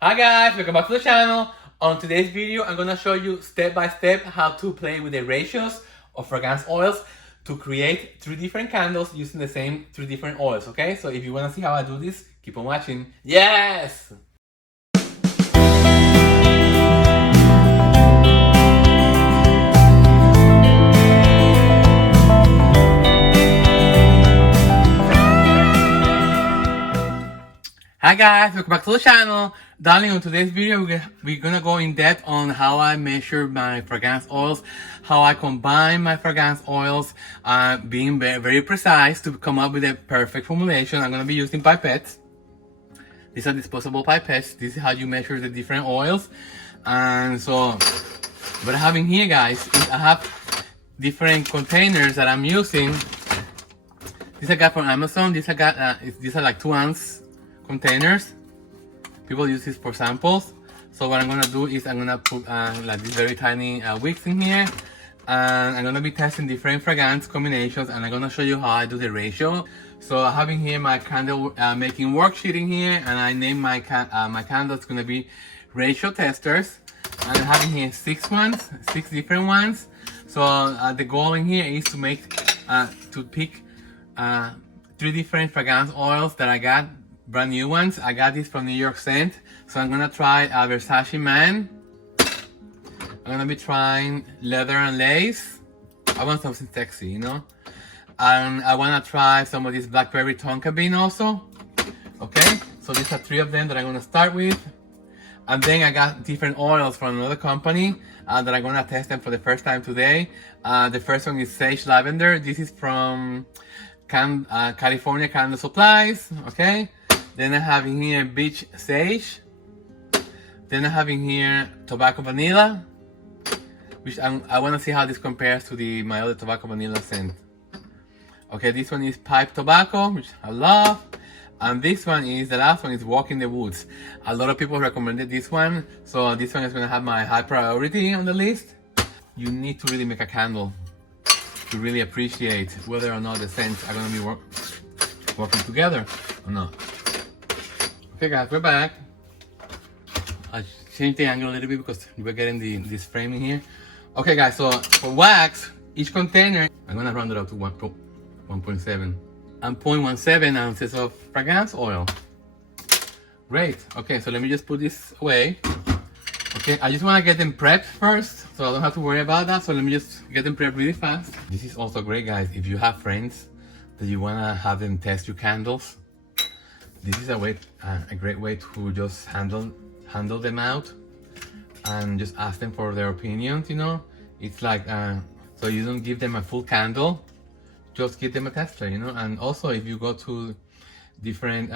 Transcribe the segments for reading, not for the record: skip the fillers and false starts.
Hi guys, welcome back to the channel. On today's video, I'm gonna show you step by step how to play with the ratios of fragrance oils to create 3 different candles using the same 3 different oils, okay? So if you wanna see how I do this, keep on watching. Yes! Hi guys, welcome back to the channel. Darling, on today's video, we're gonna go in depth on how I measure my fragrance oils, how I combine my fragrance oils, being very, very precise to come up with a perfect formulation. I'm gonna be using pipettes. These are disposable pipettes. This is how you measure the different oils. And so, what I have in here, guys, is I have different containers that I'm using. These I got from Amazon. These are like 2 ounce containers. People use this for samples. So what I'm gonna do is I'm gonna put like these very tiny wicks in here, and I'm gonna be testing different fragrance combinations, and I'm gonna show you how I do the ratio. So I have in here my candle making worksheet in here, and I named my candles gonna be ratio testers, and I have in here 6 different ones. So the goal in here is to pick 3 different fragrance oils that I got. Brand new ones. I got this from Lombard St. So I'm gonna try Versace Man. I'm gonna be trying Leather and Lace. I want something sexy, you know. And I wanna try some of this Blackberry Tonka Bean also. Okay, so these are 3 of them that I'm gonna start with. And then I got different oils from another company that I'm gonna test them for the first time today. The first one is Sage Lavender. This is from California Candle Supplies. Okay. Then I have in here Beach Sage. Then I have in here Tobacco Vanilla, which I want to see how this compares to my other Tobacco Vanilla scent. Okay, this one is Pipe Tobacco, which I love. And this one is, the last one is Walk in the Woods. A lot of people recommended this one, so this one is going to have my high priority on the list. You need to really make a candle to really appreciate whether or not the scents are going to be working together or not. Okay guys, we're back. I changed the angle a little bit because we're getting this frame in here. Okay guys, so for wax, each container, I'm gonna round it up to 1.7 and 0.17 ounces of fragrance oil. Great. Okay, so let me just put this away. Okay, I just wanna get them prepped first, so I don't have to worry about that. So let me just get them prepped really fast. This is also great, guys, if you have friends that you wanna have them test your candles. This is a great way to just handle them out and just ask them for their opinions, you know. It's like, so you don't give them a full candle, just give them a tester, you know. And also if you go to different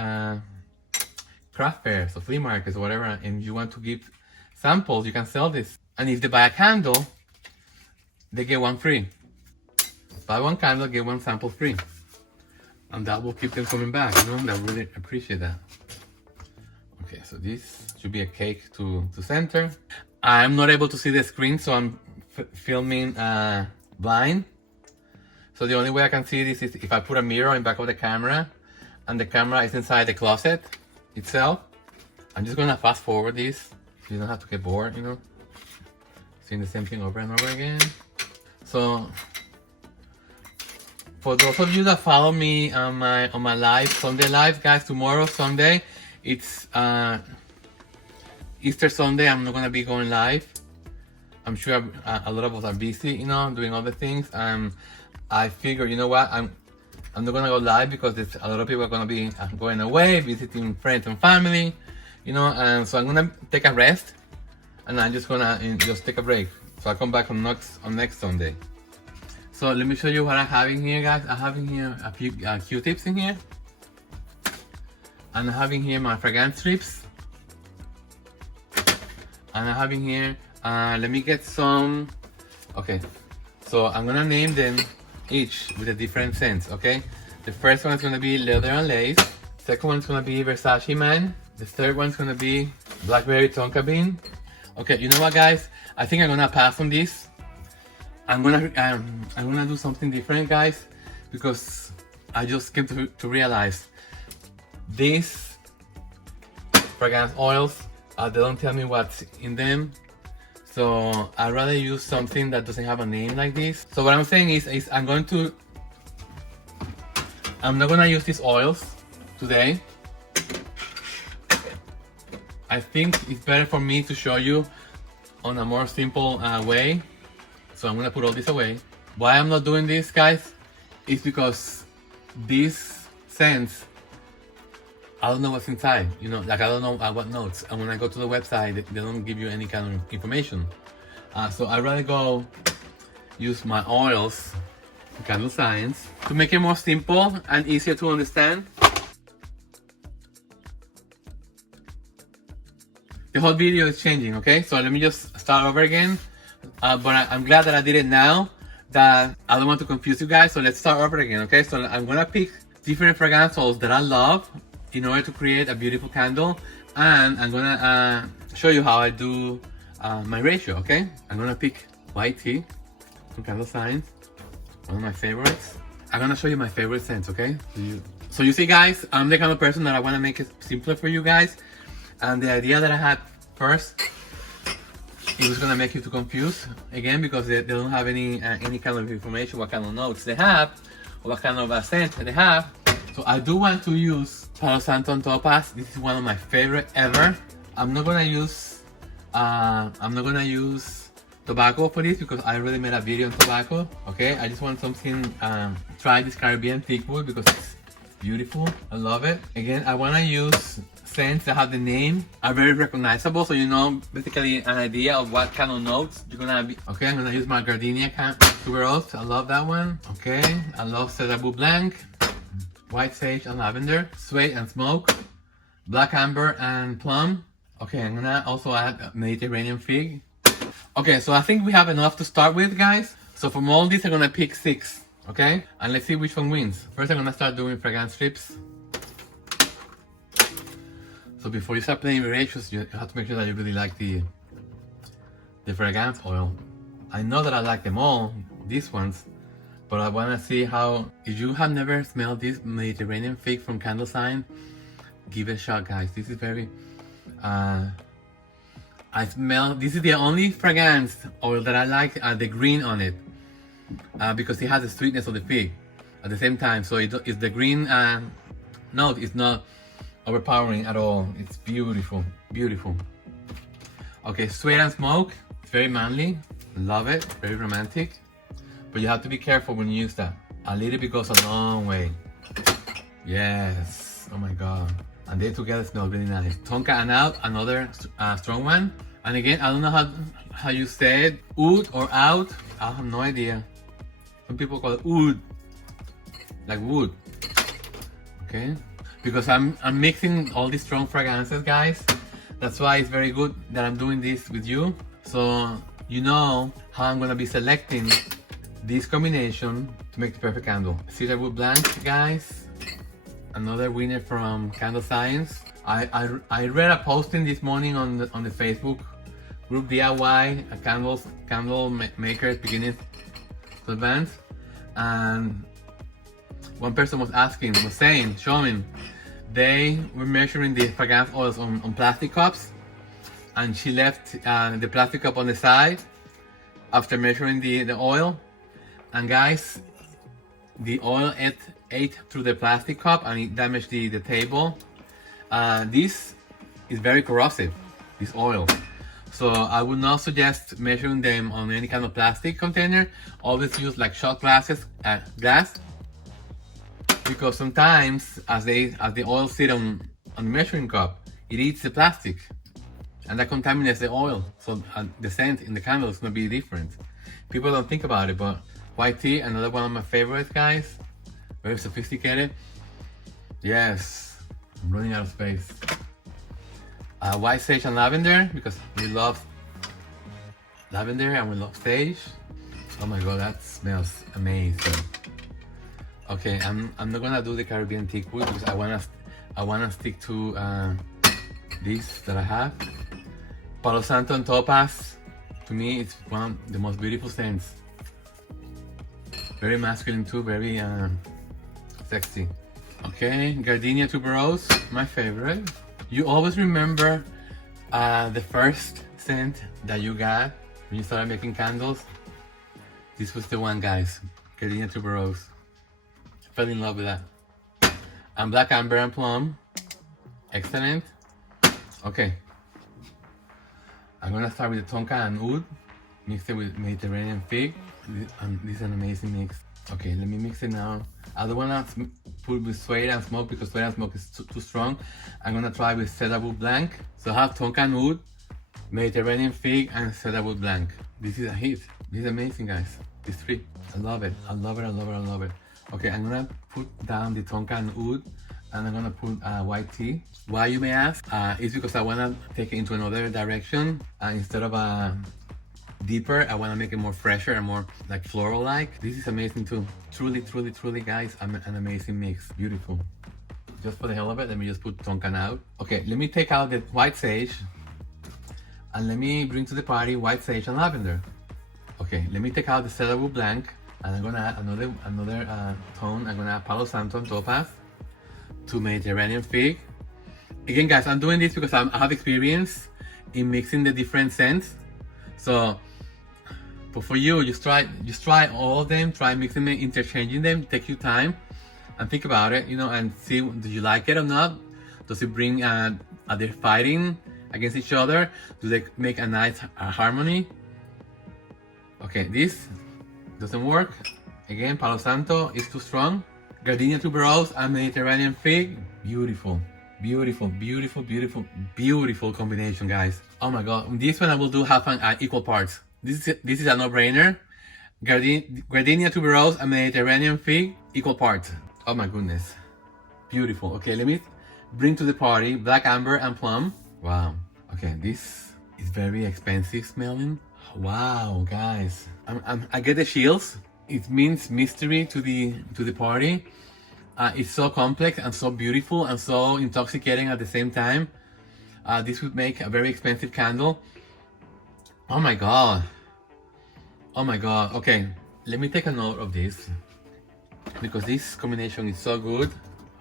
craft fairs or flea markets or whatever, and you want to give samples, you can sell this. And if they buy a candle, they get one free. Buy one candle, get one sample free. And that will keep them coming back, you know. I really appreciate that. Okay, so this should be a cake to center. I'm not able to see the screen, so I'm filming blind. So the only way I can see this is if I put a mirror in back of the camera, and the camera is inside the closet itself. I'm just gonna fast forward this, so you don't have to get bored, you know, seeing the same thing over and over again. So, for those of you that follow me on my live, Sunday live, guys, tomorrow, Sunday, it's Easter Sunday. I'm not gonna be going live. I'm sure a lot of us are busy, you know, doing other things. I figure, you know what, I'm not gonna go live because a lot of people are gonna be going away, visiting friends and family, you know, and so I'm gonna take a rest, and I'm just gonna just take a break. So I'll come back on next Sunday. So let me show you what I have in here, guys. I have in here a few Q-tips in here. And I have in here my fragrance strips. And I have in here, let me get some, okay. So I'm gonna name them each with a different scents, okay? The first one is gonna be Leather and Lace. Second one's gonna be Versace Man. The third one's gonna be Blackberry Tonka Bean. Okay, you know what, guys? I think I'm gonna pass on this. I'm gonna do something different, guys, because I just came to realize these fragrance oils They don't tell me what's in them. So I'd rather use something that doesn't have a name like this. So what I'm saying is I'm not gonna use these oils today. I think it's better for me to show you on a more simple way. So I'm gonna put all this away. Why I'm not doing this, guys, is because these scents, I don't know what's inside, you know, like I don't know what notes. And when I go to the website, they don't give you any kind of information. So I'd rather go use my oils, Candle Science, to make it more simple and easier to understand. The whole video is changing, okay? So let me just start over again. But I'm glad that I did it now, that I don't want to confuse you guys. So let's start over again, okay? So I'm gonna pick different fragrance oils that I love in order to create a beautiful candle. And I'm gonna show you how I do my ratio, okay? I'm gonna pick white tea from Candle Science, one of my favorites. I'm gonna show you my favorite scents, okay? So you see, guys, I'm the kind of person that I wanna make it simpler for you guys. And the idea that I had first, it was gonna make you too confused again, because they don't have any kind of information, what kind of notes they have, or what kind of scent they have. So I do want to use Palo Santo Topaz. This is one of my favorite ever. I'm not gonna use tobacco for this because I already made a video on tobacco. Okay, I just want something. Try this Caribbean thickwood because it's beautiful. I love it. Again, I wanna use scents that have the name, are very recognizable, so you know basically an idea of what kind of notes you're gonna be. Okay, I'm gonna use my Gardenia tuberose. I love that one. Okay, I love Cedar Blue Blanc, White Sage and Lavender, Suede and Smoke, Black Amber and Plum. Okay, I'm gonna also add Mediterranean Fig. Okay, so I think we have enough to start with, guys. So from all these, I'm gonna pick 6. Okay, and let's see which one wins. First, I'm gonna start doing fragrance strips. So before you start playing with ratios, you have to make sure that you really like the fragrance oil. I know that I like them all, these ones, but I want to see how, if you have never smelled this Mediterranean Fig from Candle Sign, give it a shot, guys. This is very, this is the only fragrance oil that I like the green on it, because it has the sweetness of the fig at the same time. So it's the green note is not overpowering at all. It's beautiful, beautiful. Okay, Suede and Smoke. It's very manly. Love it. Very romantic. But you have to be careful when you use that. A little bit goes a long way. Yes. Oh my god. And they together smell really nice. Tonka and Out, another strong one. And again, I don't know how you say it. Oud or out. I have no idea. Some people call it oud, like wood. Okay. Because I'm mixing all these strong fragrances, guys. That's why it's very good that I'm doing this with you. So you know how I'm gonna be selecting this combination to make the perfect candle. Cedar Wood Blanc, guys. Another winner from Candle Science. I read a posting this morning on the Facebook group DIY candle makers beginning to advance, and one person was showing they were measuring the fragrance oils on plastic cups, and she left the plastic cup on the side after measuring the oil, and guys, the oil ate through the plastic cup and it damaged the table. This is very corrosive, this oil. So I would not suggest measuring them on any kind of plastic container. Always use like shot glass, because sometimes as the oil sit on the measuring cup, it eats the plastic, and that contaminates the oil. So the scent in the candle is gonna be different. People don't think about it, but white tea, another one of my favorites, guys. Very sophisticated. Yes, I'm running out of space. White sage and lavender, because we love lavender and we love sage. Oh my god, that smells amazing. Okay, I'm not gonna do the Caribbean thickwood because I wanna stick to these that I have. Palo Santo and Topaz, to me, it's one of the most beautiful scents. Very masculine too, very sexy. Okay, Gardenia tuberose, my favorite. You always remember The first scent that you got when you started making candles, this was the one, guys. Gardenia tuberose. Fell in love with that. And black amber and plum. Excellent. Okay. I'm gonna start with the tonka and oud. Mix it with Mediterranean fig. And this is an amazing mix. Okay, let me mix it now. I don't wanna put with suede and smoke because suede and smoke is too strong. I'm gonna try with cedarwood blanc. So I have tonka and oud, Mediterranean fig, and cedarwood blanc. This is a hit. This is amazing, guys. These three. I love it. I love it. I love it. I love it. Okay, I'm gonna put down the tonka and oud, and I'm gonna put white tea. Why, you may ask? It's because I wanna take it into another direction. Instead of deeper, I wanna make it more fresher and more like floral-like. This is amazing too. Truly, truly, truly, guys, an amazing mix. Beautiful. Just for the hell of it, let me just put tonka out. Okay, let me take out the white sage, and let me bring to the party white sage and lavender. Okay, let me take out the cedarwood blanc, and I'm gonna add another tone. I'm gonna add Palo Santo and topaz to Mediterranean fig. Again, guys, I'm doing this because I have experience in mixing the different scents. So, but for you, just try all of them. Try mixing them, interchanging them. Take your time and think about it, and see, do you like it or not? Does it bring? Are they fighting against each other? Do they make a nice harmony? Okay, this doesn't work. Again, Palo Santo is too strong. Gardenia tuberose and Mediterranean fig. Beautiful, beautiful, beautiful, beautiful, beautiful combination, guys. Oh my god, this one I will do half and equal parts. This is a no-brainer. Gardenia tuberose and Mediterranean fig, equal parts. Oh my goodness, beautiful. Okay, let me bring to the party black amber and plum. Wow. Okay, this is very expensive smelling. Wow, guys, I get the chills. It means mystery to the party. It's so complex and so beautiful and so intoxicating at the same time. This would make a very expensive candle. Oh my god. Oh my god. Okay, let me take a note of this because this combination is so good.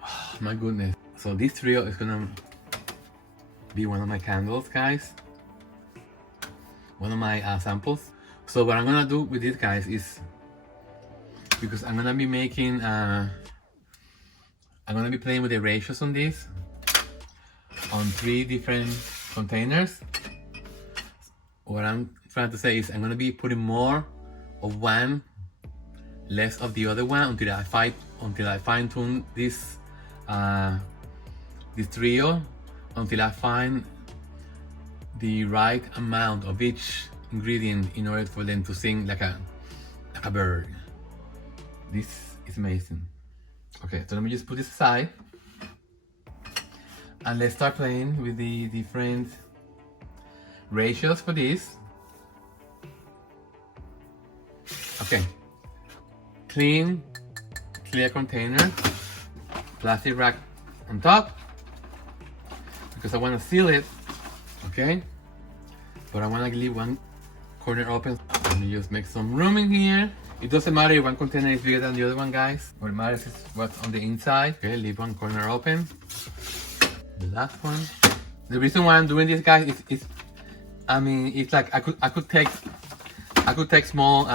Oh, my goodness. So this trio is gonna be one of my candles, guys. One of my samples. So what I'm gonna do with this, guys, is because I'm gonna be making I'm gonna be playing with the ratios on this on 3 different containers. What I'm trying to say is I'm gonna be putting more of one, less of the other one until I fine tune this trio, until I find the right amount of each ingredient in order for them to sing like a bird. This is amazing. Okay, so let me just put this aside and let's start playing with the different ratios for this. Okay, clear container, plastic wrap on top because I want to seal it. Okay, but I want to leave one corner open. Let me just make some room in here. It doesn't matter if one container is bigger than the other one, guys. What matters is what's on the inside. Okay, leave one corner open. The last one. The reason why I'm doing this, guys, is I mean, it's like I could take small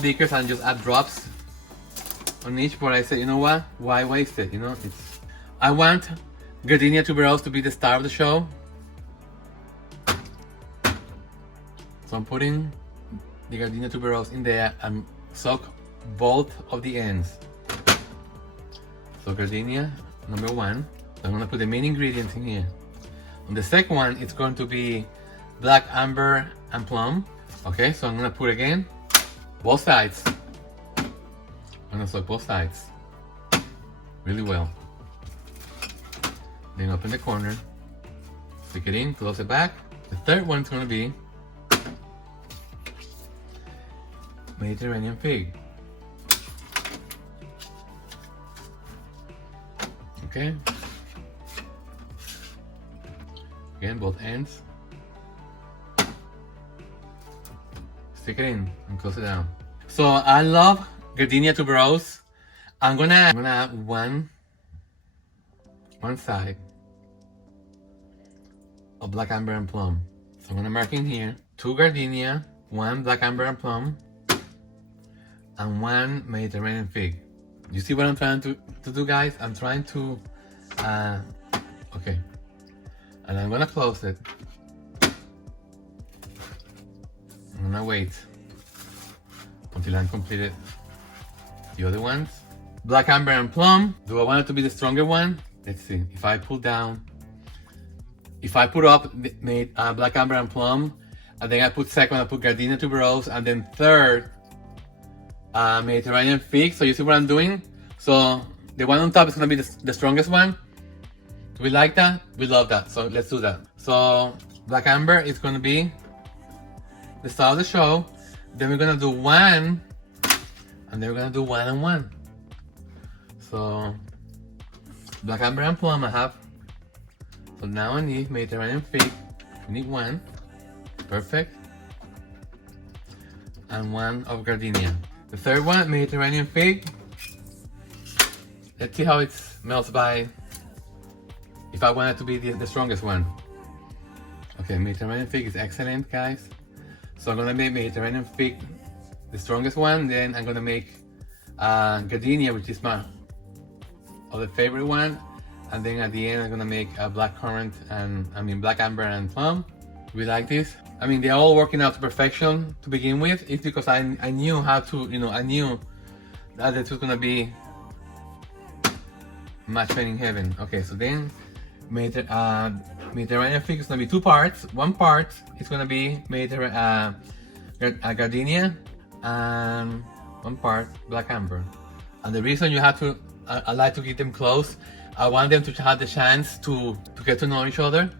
beakers and just add drops on each. But I said, you know what? Why waste it? I want Gardenia tuberose to be the star of the show. So I'm putting the Gardenia tuberose in there and soak both of the ends. So Gardenia, number 1. I'm gonna put the main ingredients in here. On the second one, it's going to be black amber and plum. Okay, so I'm gonna put again both sides. I'm gonna soak both sides really well. Then open the corner, stick it in, close it back. The third one's gonna be Mediterranean fig. Okay. Again, both ends. Stick it in and close it down. So I love Gardenia tuberose. I'm gonna add one side of black amber and plum. So I'm gonna mark in here 2 gardenia, 1 black amber and plum, and 1 Mediterranean fig. You see what I'm trying to do, guys? I'm trying to, okay. And I'm gonna close it. I'm gonna wait until I'm completed the other ones. Black amber and plum. Do I want it to be the stronger one? Let's see. If I pull down, if I put up black amber and plum, and then I put second, I put gardenia tuberose, and then third, Mediterranean fig. So you see what I'm doing? So the one on top is gonna be the strongest one. Do we like that? We love that. So let's do that. So black amber is gonna be the start of the show. Then we're gonna do 1, and then we're gonna do 1 and 1. So black amber and plum I have. So now I need Mediterranean fig. We need 1. Perfect. And 1 of gardenia. The third one, Mediterranean fig. Let's see how it smells by, if I want it to be the strongest one. Okay, Mediterranean fig is excellent, guys. So I'm gonna make Mediterranean fig the strongest one. Then I'm gonna make gardenia, which is my other favorite one. And then at the end, I'm gonna make a black currant and black amber and plum. We like this. I mean, they're all working out to perfection to begin with. It's because I knew how to, I knew that it was gonna be match made in heaven. Okay, so then Mediterranean fig is gonna be 2 parts. 1 part is gonna be gardenia, and 1 part black amber. And the reason you have to, I like to keep them close. I want them to have the chance to get to know each other.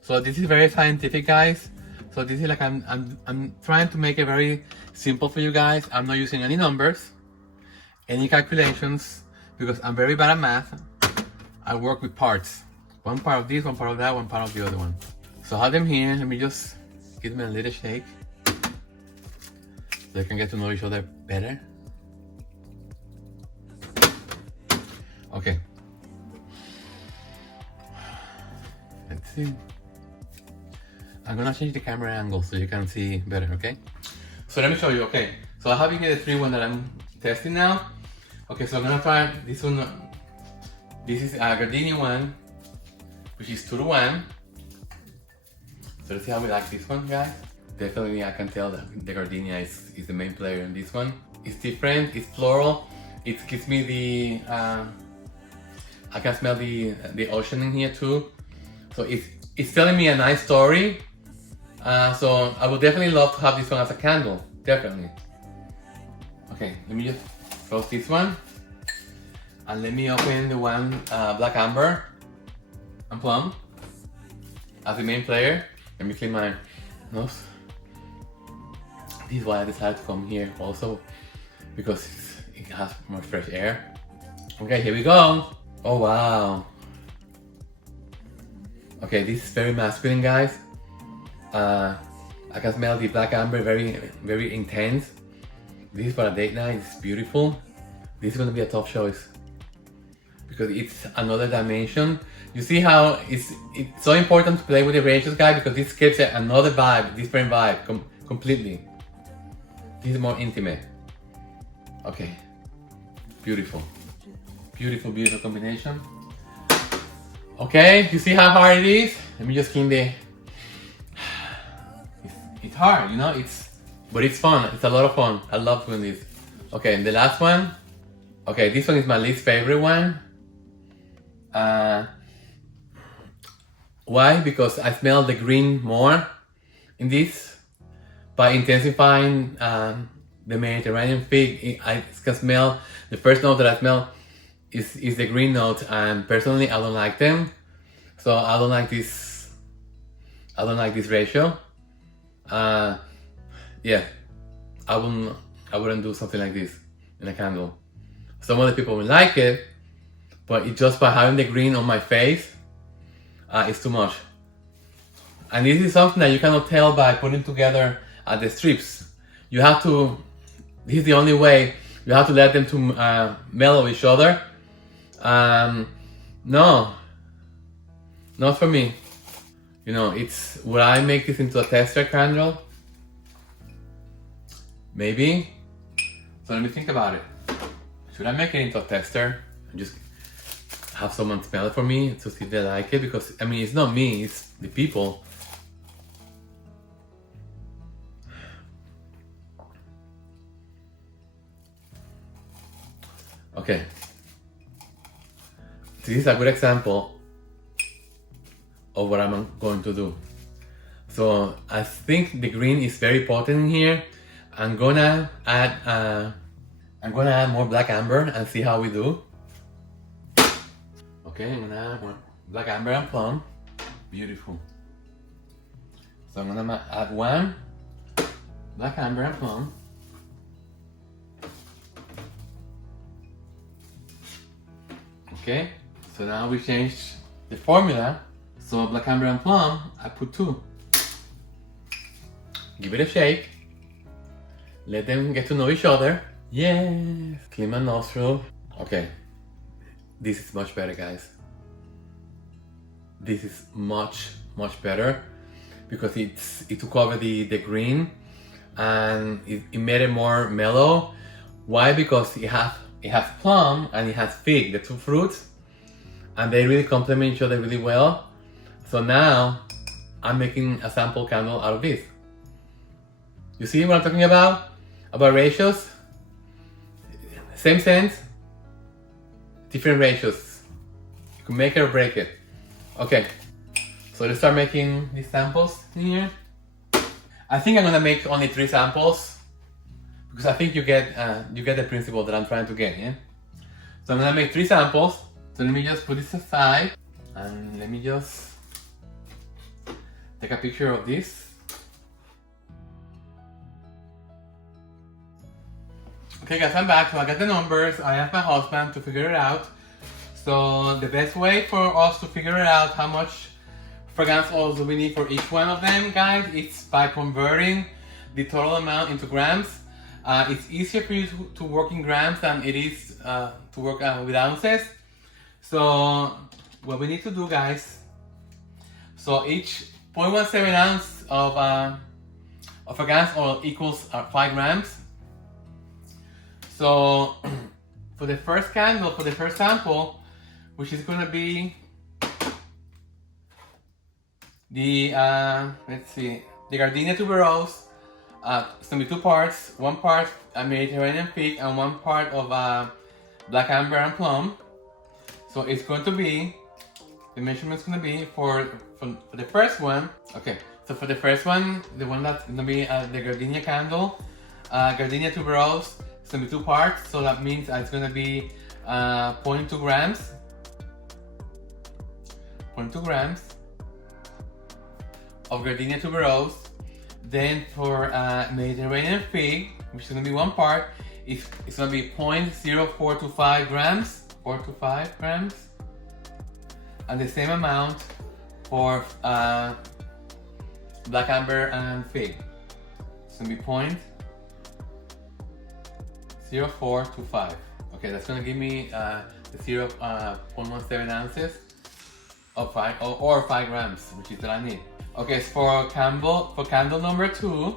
So this is very scientific, guys. So this is like I'm trying to make it very simple for you guys. I'm not using any numbers, any calculations, because I'm very bad at math. I work with parts. 1 part of this, 1 part of that, 1 part of the other one. So I have them here. Let me just give them a little shake so they can get to know each other better. Okay. Let's see. I'm gonna change the camera angle so you can see better, okay? So let me show you, okay. So I have here the 3 one that I'm testing now. Okay, so I'm gonna try this one. This is a gardenia one, which is 2-to-1. So let's see how we like this one, guys. Definitely I can tell that the gardenia is the main player in this one. It's different, it's floral. It gives me the, I can smell the ocean in here too. So it's telling me a nice story. So I would definitely love to have this one as a candle, definitely. Okay, let me just close this one. And let me open the one black amber and plum as the main player. Let me clean my nose. This is why I decided to come here also, because it has more fresh air. Okay, here we go. Oh wow. Okay, this is very masculine, guys. I can smell the black amber, very, very intense. This is for a date night, it's beautiful. This is gonna be a top choice because it's another dimension. You see how it's so important to play with the ratios, guys, because this gives it another vibe, different vibe, completely. This is more intimate. Okay, beautiful. Beautiful, beautiful combination. Okay, you see how hard it is? Let me just clean the... It's hard, you know, but it's fun. It's a lot of fun. I love doing this. Okay, and the last one. Okay, this one is my least favorite one. Why? Because I smell the green more in this. By intensifying the Mediterranean fig, I can smell, the first note that I smell is the green note, and personally I don't like them. So I don't like this ratio. Yeah, I wouldn't do something like this in a candle. Some other people will like it, but it just by having the green on my face, it's too much. And this is something that you cannot tell by putting together the strips. You have to, this is the only way, you have to let them to mellow each other. No, not for me. You know, would I make this into a tester candle? Maybe. So let me think about it. Should I make it into a tester and just have someone smell it for me to see if they like it? Because I mean, it's not me, it's the people. Okay. This is a good example of what I'm going to do. So I think the green is very potent in here. I'm gonna add more black amber and see how we do. Okay, I'm gonna add more black amber and plum. Beautiful. So I'm gonna add one black amber and plum. Okay, so now we changed the formula. So black amber and plum, I put 2. Give it a shake. Let them get to know each other. Yes. Clean my nostril. Okay. This is much better, guys. This is much better because it took over the green and it made it more mellow. Why? Because it has plum and it has fig, the 2 fruits, and they really complement each other really well. So now I'm making a sample candle out of this. You see what I'm talking about? About ratios? Same scent, different ratios. You can make it or break it. Okay, so let's start making these samples in here. I think I'm gonna make only 3 samples because I think you get the principle that I'm trying to get, yeah? So I'm gonna make 3 samples. So let me just put this aside and let me just take a picture of this. Okay guys, I'm back. So I got the numbers. I asked my husband to figure it out. So the best way for us to figure it out how much fragrance oils do we need for each one of them, guys, it's by converting the total amount into grams. It's easier for you to work in grams than it is to work with ounces. So what we need to do, guys, so each 0.17 ounce of fragrance oil equals 5 grams. So for the first candle, for the first sample, which is going to be the, let's see, the Gardenia tuberose, it's going to be 2 parts, 1 part Mediterranean fig and 1 part of black amber and plum. So it's going to be, the measurement's going to be for the first one. Okay, so for the first one, the one that's going to be the Gardenia candle, Gardenia tuberose, it's going to be 2 parts, so that means it's going to be 0.2 grams. 0.2 grams of Gardenia tuberose. Then for Mediterranean fig, which is going to be 1 part, it's going to be 0.0425 grams, 4 to 5 grams. And the same amount for black amber and fig. It's going to be 0.0425. Okay, that's going to give me the 0.17 ounces of 5 or 5 grams, which is what I need. Okay, so for candle number 2,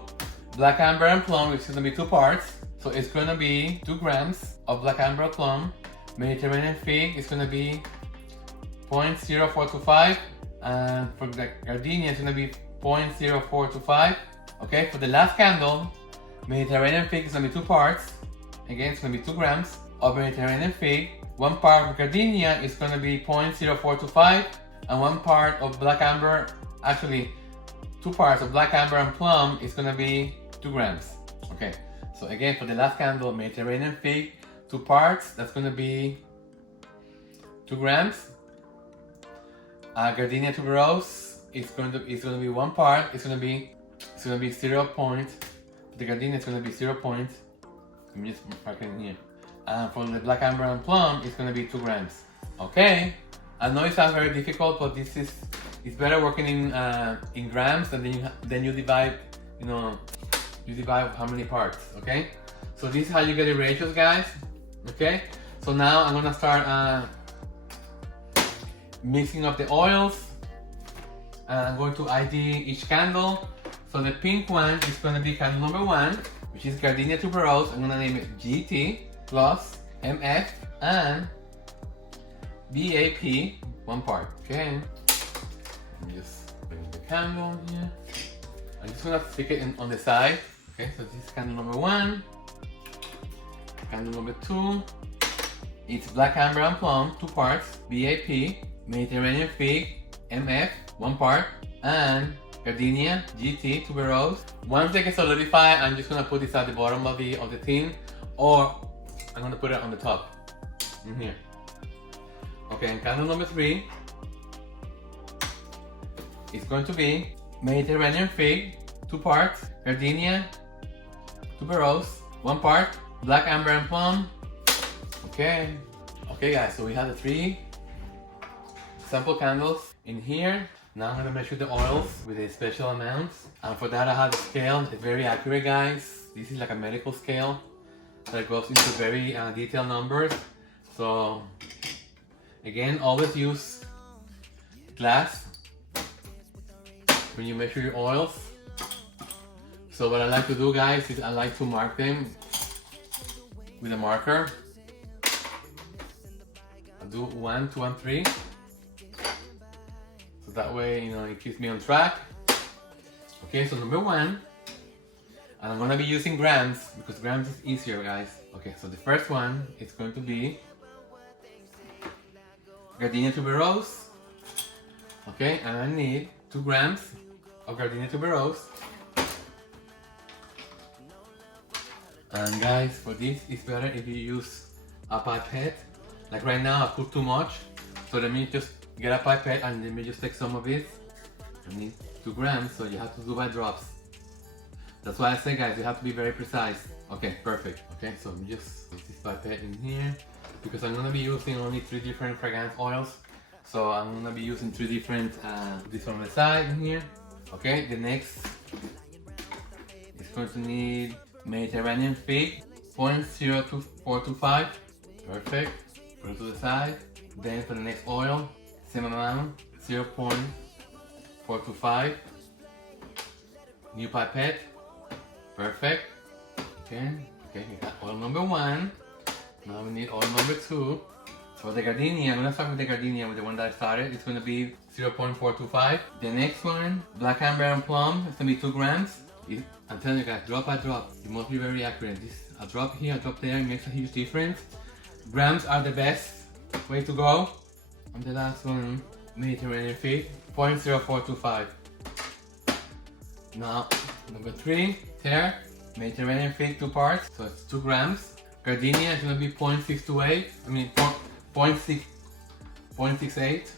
black amber and plum, which is going to be 2 parts. So it's going to be 2 grams of black amber plum. Mediterranean fig is going to be 0.0425, and for the Gardenia it's going to be 0.0425. Okay, for the last candle, Mediterranean fig is going to be 2 parts. Again, it's going to be 2 grams of Mediterranean fig. 1 part of Gardenia is going to be 0.0425, and 1 part of black amber, actually 2 parts of black amber and plum is going to be 2 grams. Okay, so again, for the last candle, Mediterranean fig, 2 parts, that's going to be 2 grams. Gardenia tuberose is going to be 1 part. It's going to be 0 point. The Gardenia is going to be 0 point. Let me just mark it in here. And for the black amber and plum, it's going to be 2 grams. Okay, I know it sounds very difficult, but it's better working in grams, and then you divide, you divide how many parts. Okay, so this is how you get the ratios, guys. Okay, so now I'm gonna start mixing up the oils. and I'm going to ID each candle. So the pink one is going to be candle number 1, which is Gardenia tuberose. I'm going to name it GT plus MF and BAP, 1 part. Okay, let me just bring the candle here. I'm just going to stick it on the side. Okay, so this is candle number 1. Candle number 2, it's black amber and plum, 2 parts, BAP, Mediterranean fig, MF, 1 part, and Gardenia GT tuberose. Once they get solidified, I'm just gonna put this at the bottom of the tin, or I'm gonna put it on the top in here. Okay, and candle number 3 is going to be Mediterranean fig, 2 parts, Gardenia tuberose, 1 part, black amber and plum. Okay guys, so we have the 3 sample candles in here. Now I'm gonna measure the oils with a special amounts, and for that I have a scale. It's very accurate, guys. This is like a medical scale that goes into very detailed numbers. So again, always use glass when you measure your oils. So what I like to do, guys, is I like to mark them with a marker. I'll do 1, 2, and 3. So that way, you know, it keeps me on track. Okay, so number 1, and I'm gonna be using grams because grams is easier, guys. Okay, so the first one is going to be Gardenia tuberose. Okay, and I need 2 grams of Gardenia tuberose. And guys, for this, it's better if you use a pipette. Like right now, I put too much. So let me just get a pipette and let me just take some of it. I need 2 grams, so you have to do by drops. That's why I say, guys, you have to be very precise. Okay, perfect. Okay, so let me just put this pipette in here because I'm gonna be using only 3 different fragrance oils. So I'm gonna be using 3 different, this on the side in here. Okay, the next is going to need Mediterranean fig, 0.02425. Perfect. Put it to the side. Then for the next oil, same amount, 0.425. New pipette. Perfect. Okay, we got oil number 1. Now we need oil number 2. For the gardenia, I'm gonna start with the gardenia, with the one that I started. It's gonna be 0.425. The next one, black amber and plum, it's gonna be 2 grams. I'm telling you guys, drop by drop, you must be very accurate. A drop here, a drop there, it makes a huge difference. Grams are the best way to go. And the last one, Mediterranean fig, 0.0425. Now, number 3, here, Mediterranean fig, 2 parts, so it's 2 grams. Gardenia is gonna be 0.628, I mean 0.68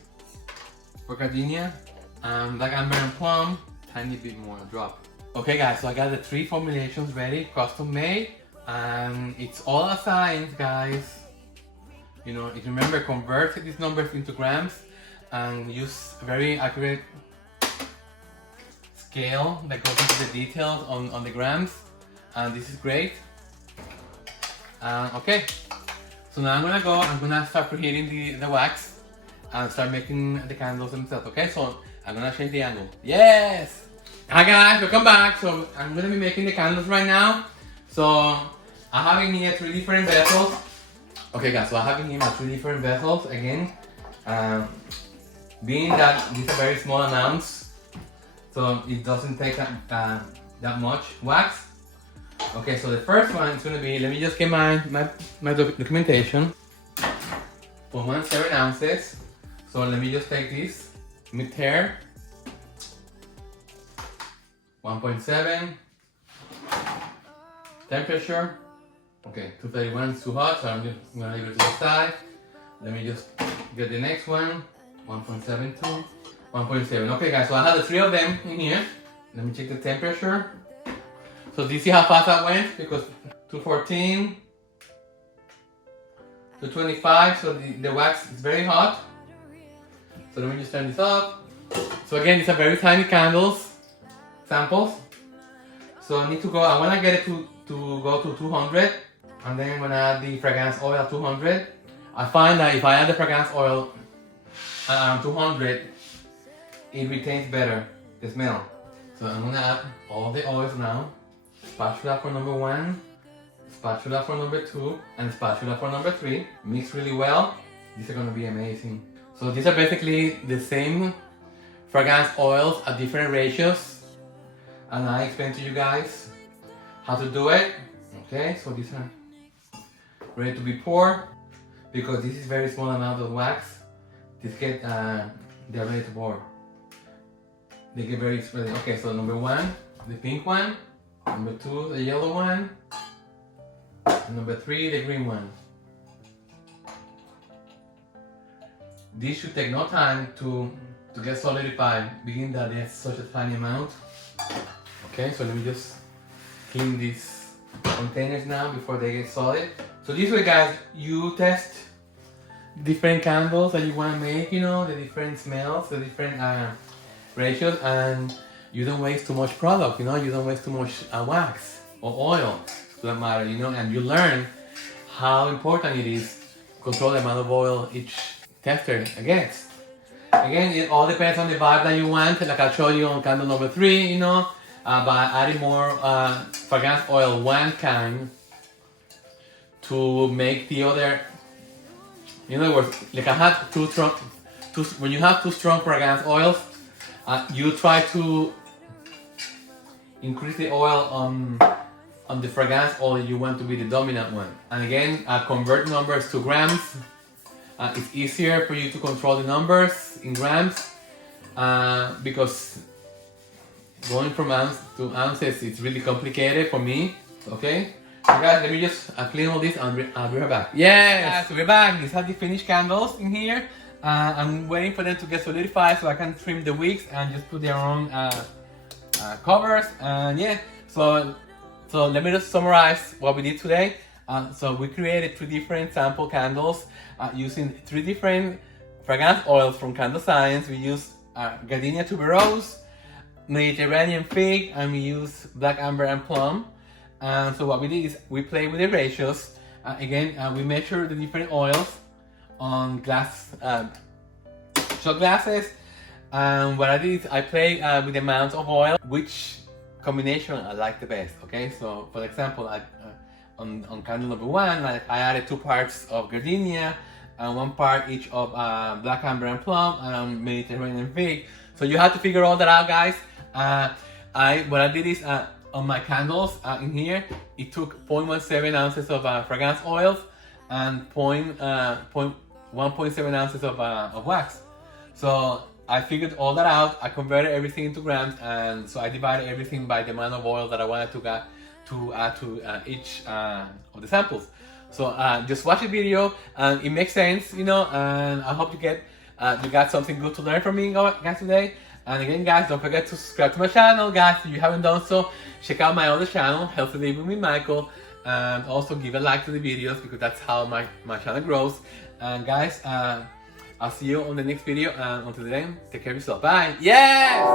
for gardenia. And black amber and plum, tiny bit more, a drop. Okay guys, so I got the 3 formulations ready, custom made, and it's all a science, guys. You know, if you remember, convert these numbers into grams and use a very accurate scale that goes into the details on the grams, and this is great. Okay, so now I'm gonna start preheating the wax and start making the candles themselves. Okay, so I'm gonna change the angle. Yes! Hi guys, welcome back. So I'm gonna be making the candles right now. So I have in here 3 different vessels. Okay guys, so I have in here my 3 different vessels again. Being that these are very small amounts, so it doesn't take that much wax. Okay, so the first one is gonna be, let me just get my documentation. For 1.7 ounces. So let me just take this mid-tear. 1.7. Temperature. Okay, 231 is too hot, so I'm just gonna leave it to the side. Let me just get the next one. 1.72. 1.7. Okay guys, so I have the 3 of them in here. Let me check the temperature. So do you see how fast that went? Because 214, 225, so the wax is very hot. So let me just turn this up. So again, these are very tiny candles, samples. So I need to go, I want to get it to go to 200. And then when I add the fragrance oil at 200, I find that if I add the fragrance oil around 200, it retains better the smell. So I'm gonna add all the oils now. Spatula for number 1, spatula for number 2, and spatula for number 3. Mix really well. These are gonna be amazing. So these are basically the same fragrance oils at different ratios, and I explained to you guys how to do it. Okay, so these are ready to be poured. Because this is very small amount of wax, they're ready to pour. They get very ready. Okay, so number 1, the pink one. Number 2, the yellow one. And number 3, the green one. This should take no time to get solidified, being that there's such a tiny amount. Okay, so let me just clean these containers now before they get solid. So this way, guys, you test different candles that you want to make, you know, the different smells, the different ratios, and you don't waste too much product, you know, you don't waste too much wax or oil, to that matter, you know, and you learn how important it is to control the amount of oil each tester gets. Again, it all depends on the vibe that you want, like I'll show you on candle number 3, you know, by adding more fragrance oil, one kind, to make the other. In other words, like I had when you have two strong fragrance oils, you try to increase the oil on the fragrance oil you want to be the dominant one. And again, convert numbers to grams. It's easier for you to control the numbers in grams because going from ounce to ounces is really complicated for me. Okay. So guys, let me just clean all this and I'll be right back. Yes, so we're back. These are the finished candles in here. I'm waiting for them to get solidified so I can trim the wicks and just put their own covers. And yeah, so let me just summarize what we did today. So we created 3 different sample candles using 3 different fragrance oils from Candle Science. We used Gardenia tuberose, Mediterranean fig, and we used black amber and plum. So what we did is we played with the ratios. Again, we measured the different oils on glass shot glasses. And what I did is I played with the amount of oil, which combination I like the best. Okay, so for example, on candle number 1, I added 2 parts of gardenia and 1 part each of black amber and plum and Mediterranean fig. So you have to figure all that out, guys. What I did is on my candles in here, it took 0.17 ounces of fragrance oils and 1.7 ounces of wax. So I figured all that out. I converted everything into grams, and so I divided everything by the amount of oil that I wanted to add to each of the samples. So just watch the video, and it makes sense, you know. And I hope you got something good to learn from me, guys, today. And again, guys, don't forget to subscribe to my channel, guys. If you haven't done so, check out my other channel, Healthy Living with Michael, and also give a like to the videos because that's how my channel grows. And guys, I'll see you on the next video, and until then, take care of yourself. Bye. Yes!